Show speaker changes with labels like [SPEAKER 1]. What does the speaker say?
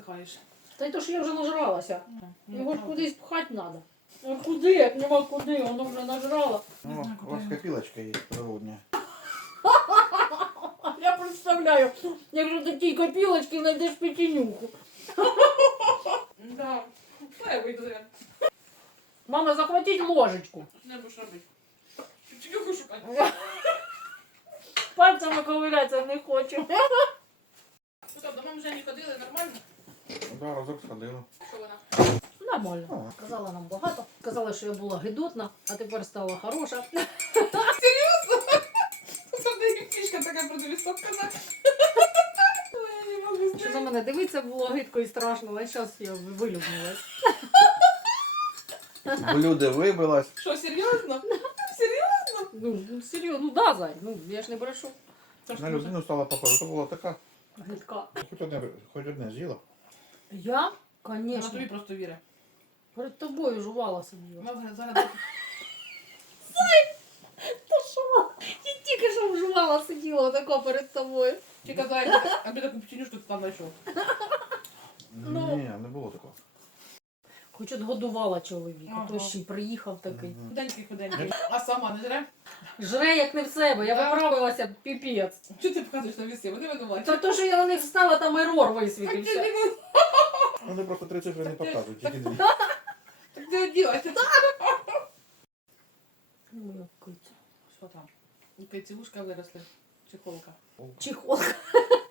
[SPEAKER 1] вдихаєш?
[SPEAKER 2] Та й то, що я вже нажралася.
[SPEAKER 1] Ну,
[SPEAKER 2] Його ж
[SPEAKER 1] правда.
[SPEAKER 2] кудись пхати треба. А куди, як нема куди, воно вже нажрало.
[SPEAKER 1] Не знаю,
[SPEAKER 3] У вас
[SPEAKER 1] куди.
[SPEAKER 3] копилочка есть проводная.
[SPEAKER 2] Я представляю, якщо такі копілочки знайдеш печенюху.
[SPEAKER 1] Да. Що я вийду зараз?
[SPEAKER 2] Мама, захватіть ложечку.
[SPEAKER 1] Не будеш робити. Чого шукати?
[SPEAKER 2] Пальцями ковирятися не хочу.
[SPEAKER 1] Що, до мами вже не ходили, нормально?
[SPEAKER 3] Да, разок сходила.
[SPEAKER 1] Що вона?
[SPEAKER 2] Нормально. Сказала нам багато. Сказала, що я була гидотна, а тепер стала хороша.
[SPEAKER 1] Це фішка така продивіться сказати. Я не можу
[SPEAKER 2] Що за мене дивитися було гидко і страшно, але зараз я вилюбнулась.
[SPEAKER 3] Блюдо выбилось.
[SPEAKER 1] Що, серйозно? Серйозно?
[SPEAKER 2] Ну, серйозно, ну да, зай, ну я ж не брешу.
[SPEAKER 1] Це ж
[SPEAKER 3] На
[SPEAKER 1] дуже.
[SPEAKER 3] людину стала похожа. То була така.
[SPEAKER 2] Гидка.
[SPEAKER 3] Хоч одне з'їла.
[SPEAKER 2] Я,
[SPEAKER 1] Вона
[SPEAKER 2] звісно,
[SPEAKER 1] тобі просто вірить.
[SPEAKER 2] перед тобою жувала сиділа.
[SPEAKER 1] Вона зараз
[SPEAKER 2] Та що? Я тільки що жувала сиділа отако перед тобою.
[SPEAKER 1] ти казала, аби таку печенюшку ти там знайшов.
[SPEAKER 2] Ну.
[SPEAKER 3] Ні, не було такого.
[SPEAKER 2] Хоч от годувала чоловіка,
[SPEAKER 1] Ага.
[SPEAKER 2] то ще й приїхав такий.
[SPEAKER 3] Мгм.
[SPEAKER 1] Худенький. А сама не жре?
[SPEAKER 2] Жре як не в себе, я
[SPEAKER 1] Да.
[SPEAKER 2] виправилася, піпець.
[SPEAKER 1] Чого ти показуєш на віси? Вони видумають.
[SPEAKER 2] Та то, що я на них стала, там ерор висвітився.
[SPEAKER 3] Вони просто 3 цифри не показують, тільки 2.
[SPEAKER 1] Так ти оділася.
[SPEAKER 2] Ну, як киця.
[SPEAKER 1] Що там? У Киці вушка виросли. Чехолка.
[SPEAKER 2] Чехолка.